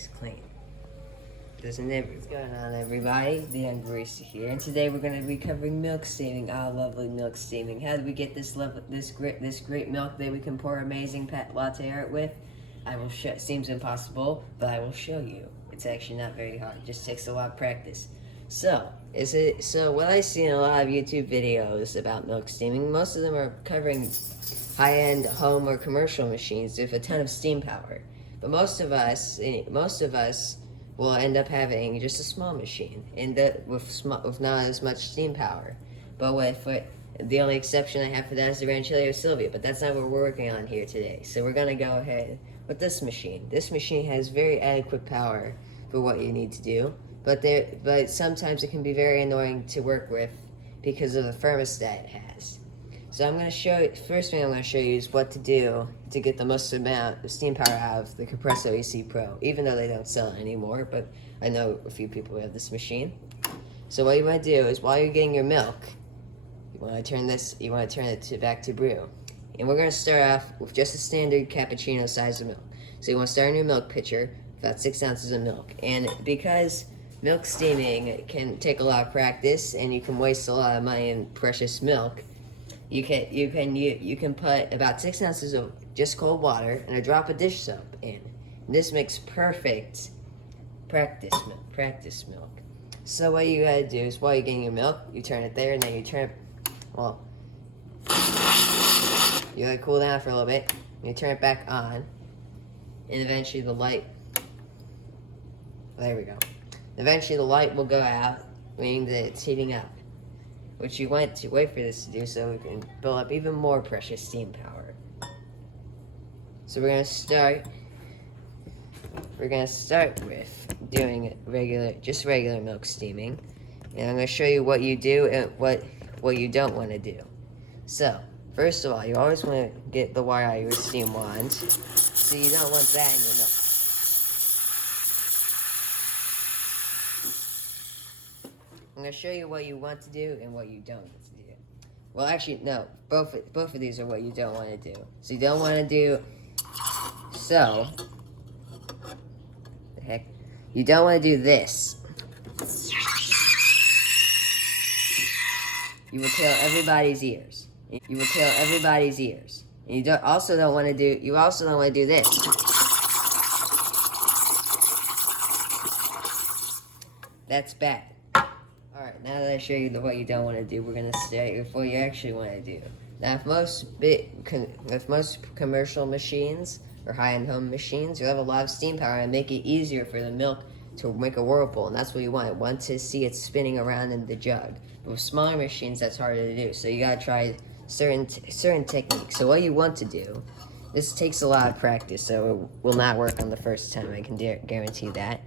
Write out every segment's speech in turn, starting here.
looks clean. Doesn't it? What's going on, everybody? The Young Barista here, and today we're going to be covering milk steaming. Ah, lovely milk steaming. How do we get this great milk that we can pour amazing latte art with? I will show. Seems impossible, but I will show you. It's actually not very hard. It just takes a lot of practice. So what I see in a lot of YouTube videos about milk steaming, most of them are covering high-end home or commercial machines with a ton of steam power. But most of us will end up having just a small machine, and with not as much steam power. But the only exception I have for that is the Rancilio Silvia, but that's not what we're working on here today. So we're gonna go ahead with this machine. This machine has very adequate power for what you need to do, but sometimes it can be very annoying to work with because of the thermostat it has. So first thing I'm going to show you is what to do to get the most amount of steam power out of the Compresso EC Pro, even though they don't sell it anymore, but I know a few people who have this machine. So what you want to do is, while you're getting your milk, you want to turn it back to brew. And we're going to start off with just a standard cappuccino size of milk. So you want to start in your milk pitcher, about 6 ounces of milk. And because milk steaming can take a lot of practice and you can waste a lot of money in precious milk, you can put about 6 ounces of just cold water and a drop of dish soap in. And this makes perfect practice milk. So what you gotta do is, while you're getting your milk, you turn it there, and then you let it cool down for a little bit. And you turn it back on, and eventually the light. There we go. Eventually the light will go out, meaning that it's heating up, which you want to wait for this to do so we can build up even more precious steam power. So we're gonna start with doing regular milk steaming, and I'm gonna show you what you do and what you don't want to do. So first of all, you always want to get the wire out of your steam wand, so you don't want that in your milk. I'm going to show you what you want to do and what you don't want to do. Well, actually, no. Both of these are what you don't want to do. So you don't want to do... You don't want to do this. You will kill everybody's ears. And you also don't want to do this. That's bad. Alright, now that I show you what you don't want to do, we're going to start with what you actually want to do. Now, with most commercial machines, or high-end home machines, you have a lot of steam power and make it easier for the milk to make a whirlpool, and that's what you want. You want to see it spinning around in the jug. But with smaller machines, that's harder to do, so you gotta try certain techniques. So what you want to do, this takes a lot of practice, so it will not work on the first time, I can guarantee that.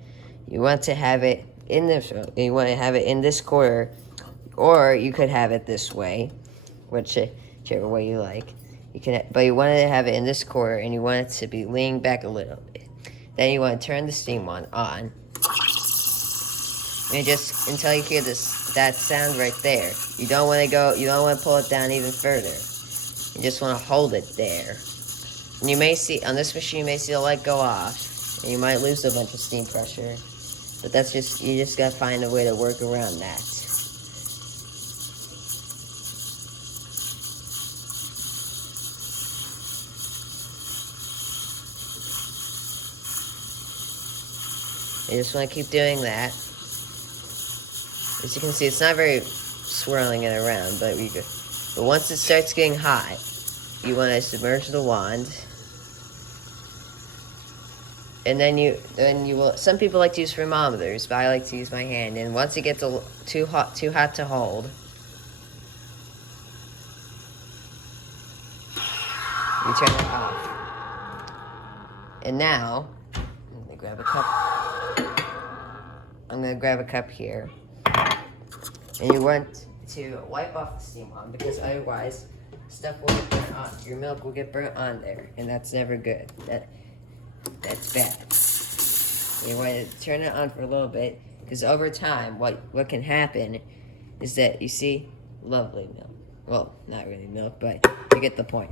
You want to have it in this quarter, or you could have it this way, whichever way you like. But you want to have it in this quarter, and you want it to be leaning back a little bit. Then you want to turn the steam wand on, and just until you hear that sound right there. You don't want to pull it down even further. You just want to hold it there. And you may see on this machine, the light go off, and you might lose a bunch of steam pressure. But you just gotta find a way to work around that. You just want to keep doing that. As you can see, it's not very swirling it around, but once it starts getting hot, you want to submerge the wand. And then you will. Some people like to use thermometers, but I like to use my hand. And once it gets too hot to hold, you turn it off. And now, I'm gonna grab a cup. I'm gonna grab a cup here, and you want to wipe off the steam wand, because otherwise, stuff will get burnt on. Your milk will get burnt on there, and that's never good. That's bad. You want to turn it on for a little bit, because over time, what can happen is that, you see, lovely milk. Well, not really milk, but you get the point.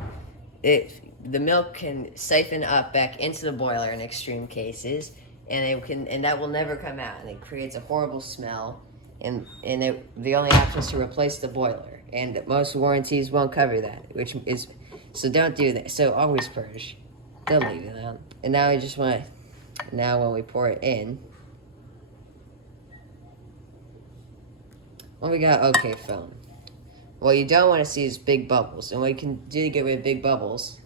The milk can siphon up back into the boiler in extreme cases, and that will never come out, and it creates a horrible smell. The only option is to replace the boiler, and most warranties won't cover that, which is, so don't do that. So always purge. Don't leave it out. And now I just want to, now when we pour it in, well, we got okay foam. What you don't want to see is big bubbles, and what you can do to get rid of big bubbles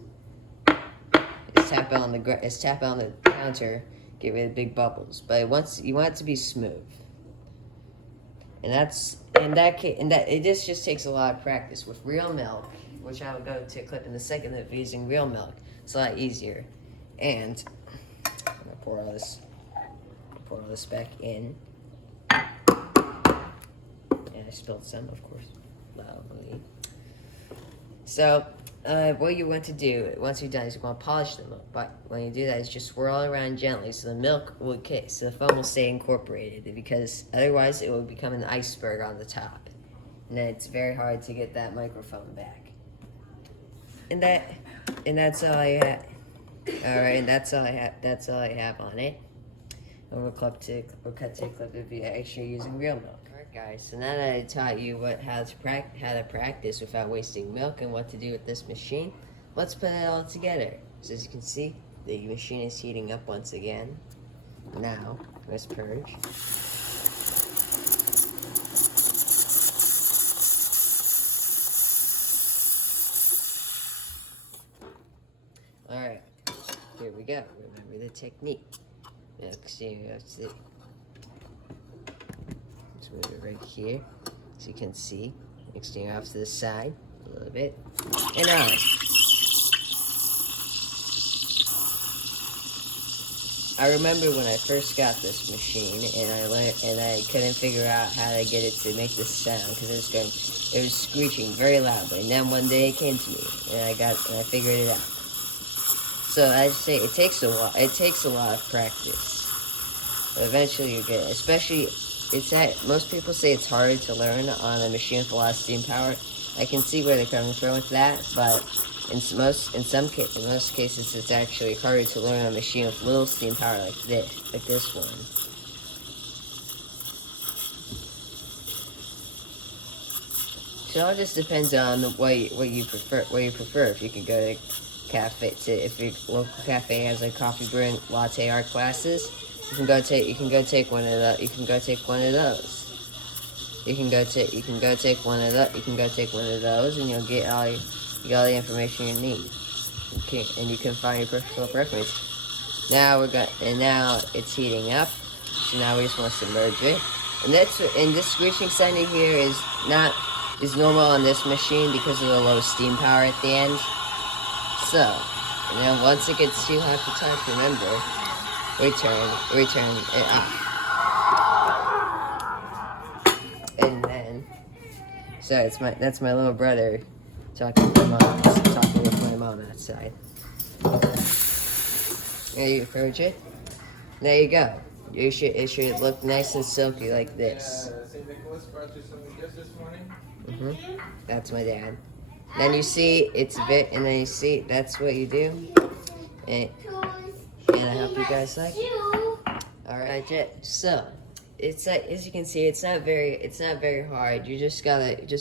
is tap it on the counter, get rid of big bubbles. But you want it to be smooth. And this just takes a lot of practice. With real milk, which I will go to a clip in a second of using real milk, it's a lot easier. And I'm gonna pour all this back in. And I spilled some, of course, loudly. So what you want to do once you're done is you want to polish the milk. But when you do that, is just swirl it around gently so so the foam will stay incorporated, because otherwise it will become an iceberg on the top, and then it's very hard to get that microfoam back. And that's all I have. All right, and that's all I have on it. And we'll cut to a clip of you actually using real milk. Alright guys, so now that I taught you how to practice without wasting milk and what to do with this machine, let's put it all together. So as you can see, the machine is heating up once again. Now, let's purge. Alright, here we go. Remember the technique. Let's move it right here so you can see. Mixing it off to the side a little bit. And on. I remember when I first got this machine and I couldn't figure out how to get it to make this sound because it was screeching very loudly. And then one day it came to me and I figured it out. So I say it takes a while. It takes a lot of practice. But eventually you get it. Especially, most people say it's hard to learn on a machine with a lot of steam power. I can see where they're coming from with that, but in most cases, it's actually harder to learn on a machine with little steam power like this one. So it all just depends on what you prefer. If you could go to if your local cafe has like coffee brewing latte art classes, you can go take one of those. You can go take one of those, and you'll get all the information you need. And you can find your personal preference. Now it's heating up. So now we just want to submerge it. And this screeching sound you hear is normal on this machine because of the low steam power at the end. So, and then once it gets too hot for time, remember, return it off. And then, so that's my little brother talking with my mom outside. There you approach it. There you go. It should look nice and silky like this. St. Nicholas brought you some gifts this morning. That's my dad. Then you see and then you see that's what you do, and I hope you guys like it. All right, so it's like, as you can see, it's not very hard. You just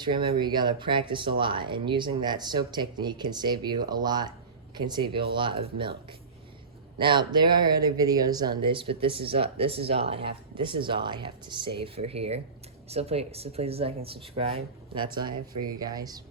remember you gotta practice a lot, and using that soak technique can save you a lot of milk. Now there are other videos on this, but this is all I have to say for here. So please like and subscribe. That's all I have for you guys.